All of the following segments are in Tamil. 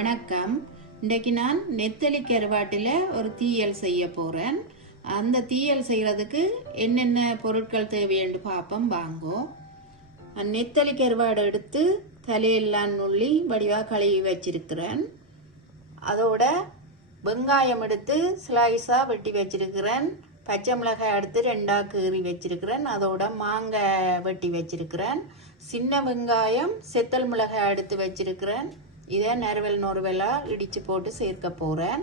வணக்கம். இன்றைக்கு நான் நெத்தலி கருவாட்டில் ஒரு தீயல் செய்ய போகிறேன் அந்த தீயல் செய்கிறதுக்கு என்னென்ன பொருட்கள் தேவையென்று பார்ப்போம் வாங்கோ நெத்தலி கருவாடை எடுத்து தலையெல்லாம் நுள்ளி வடிவாக கழுவி வச்சிருக்கிறேன். அதோட வெங்காயம் எடுத்து ஸ்லைஸாக வெட்டி வச்சிருக்கிறேன். பச்சை மிளகாய் எடுத்து ரெண்டாக கீறி வச்சிருக்கிறேன். அதோட மாங்காய் வெட்டி வச்சிருக்கிறேன். சின்ன வெங்காயம் செத்தல் மிளகாய் எடுத்து வச்சிருக்கிறேன். இதை நறுவல் நொறுவலாக இடித்து போட்டு சேர்க்க போகிறேன்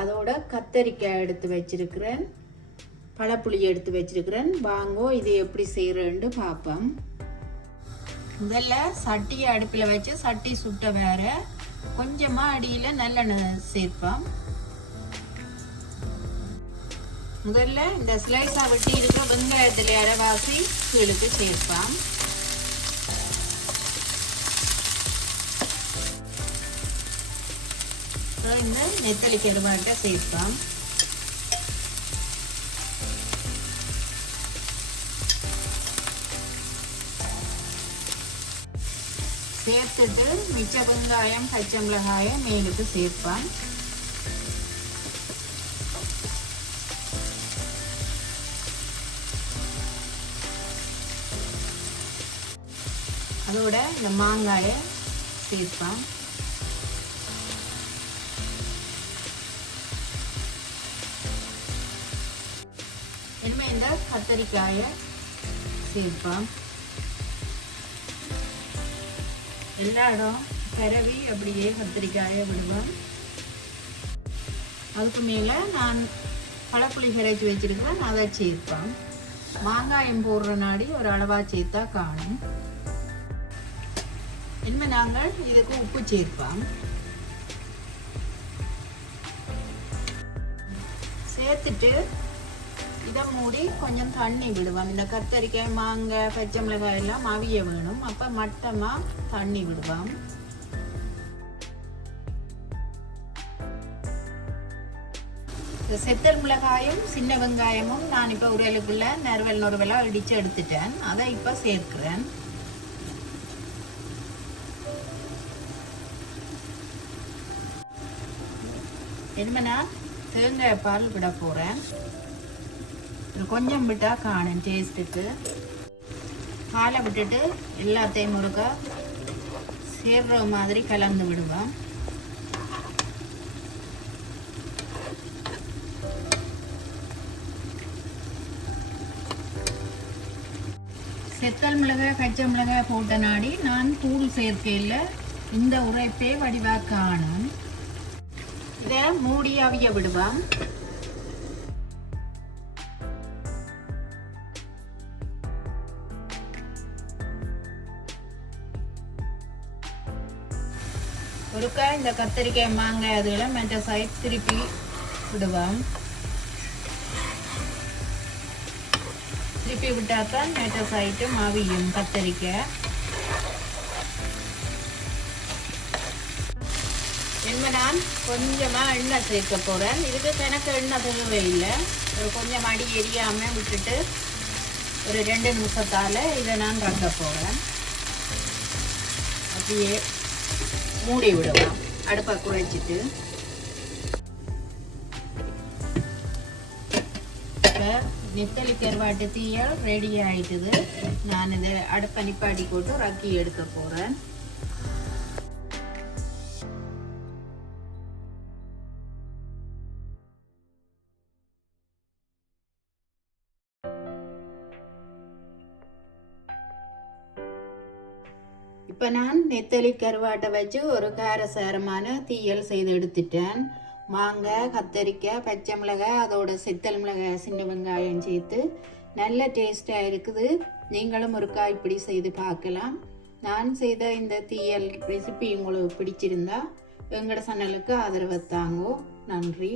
அதோட கத்தரிக்காய் எடுத்து வச்சுருக்கிறேன். பழப்புளி எடுத்து வச்சிருக்கிறேன். வாங்கோ இது எப்படி செய்கிறேன்னு பார்ப்போம் முதல்ல சட்டியை அடுப்பில் வச்சு சட்டி சுட்ட வேற கொஞ்சமாக அடியில் நல்லெண்ணெய் சேர்ப்போம். முதல்ல இந்த ஸ்லைஸாக வெட்டி இருக்கிற வெங்காயத்தில் அரைவாசி கீழுக்கு சேர்ப்பான் அப்புறம் இந்த நெத்தலி கருவாட்டை சேர்ப்போம் சேர்த்துட்டு மிச்ச வெங்காயம் பச்சை மிளகாயம் மேலுக்கு சேர்ப்பேன் அதோட இந்த மாங்காயை சேர்ப்பேன் இந்த கத்தரிக்காயை சேர்ப்போம். எல்லா இடம் கரவி அப்படியே கத்திரிக்காயை விடுவோம். அதுக்கு மேலே நான் பழப்புளி கரைச்சி வச்சுருக்கிறேன். அதை சேர்ப்பேன் மாங்காயம் போடுற நாடி ஒரு அளவாக சேர்த்தா காணும். இனிமேல் நாங்கள் இதுக்கு உப்பு சேர்ப்போம். சேர்த்துட்டு இதை மூடி கொஞ்சம் தண்ணி விடுவோம் இந்த கத்தரிக்காய் மாங்காய் பச்சை மிளகாய் எல்லாம் அவிய வேணும் அப்போ மட்டமாக தண்ணி விடுவோம் இந்த செத்தல் மிளகாயும் சின்ன வெங்காயமும் நான் இப்போ உரலுக்குள்ள நறுவல் நொறுவலாக இடித்து எடுத்துட்டேன் அதை இப்போ சேர்க்கிறேன் இனிமே தேங்காய் பால் விட போகிறேன் கொஞ்சம் விட்டா காணும் டேஸ்ட்டுக்கு பாலை விட்டுட்டு எல்லாத்தையும் முறுக்க சேர்ற மாதிரி கலந்து விடுவோம் செத்தல் மிளகாய் கச்சை மிளகாய் போட்ட நாடி நான் தூள் சேர்க்கையில் இந்த உரைப்பே வடிவாக காணும் இதை மூடி அவிய ஒருக்கா இந்த கத்தரிக்காய் மாங்காய் அதெல்லாம் மற்ற சைட் திருப்பி விடுவோம். திருப்பி விட்டாத்தான் மற்ற சைட்டு மாவியும் கத்தரிக்காய். என்ன நான்? கொஞ்சமாக எண்ணெய் சேர்க்க போகிறேன் இதுக்கு கணக்கு எண்ணெய் தேவை இல்லை ஒரு கொஞ்சம் அடி எரியாமல் விட்டுட்டு ஒரு ரெண்டு நிமிஷத்தால் இதை நான் ரக்க போகிறேன் அப்படியே மூடி விடலாம். அடுப்பை குறைச்சிட்டு இப்போ நெத்தலி கருவாட்டு தீயல் ரெடி ஆயிட்டுது. நான் இதை அடுப்பை நிப்பாடி போட்டு ரக்கி எடுக்க போகிறேன் இப்போ நான் நெத்தலி கருவாட்டை வச்சு ஒரு காரசாரமான தீயல் செய்து எடுத்துட்டேன். மாங்காய் கத்தரிக்காய் பச்சை மிளகாய் அதோட செத்தல் மிளகாய் சின்ன வெங்காயம் சேர்த்து நல்ல டேஸ்டாக இருக்குது. நீங்களும் ஒருக்கா இப்படி செய்து பார்க்கலாம். நான் செய்த இந்த தீயல் ரெசிபி உங்களுக்கு பிடிச்சிருந்தா எங்களோட சேனலுக்கு ஆதரவு தாங்கோ. நன்றி.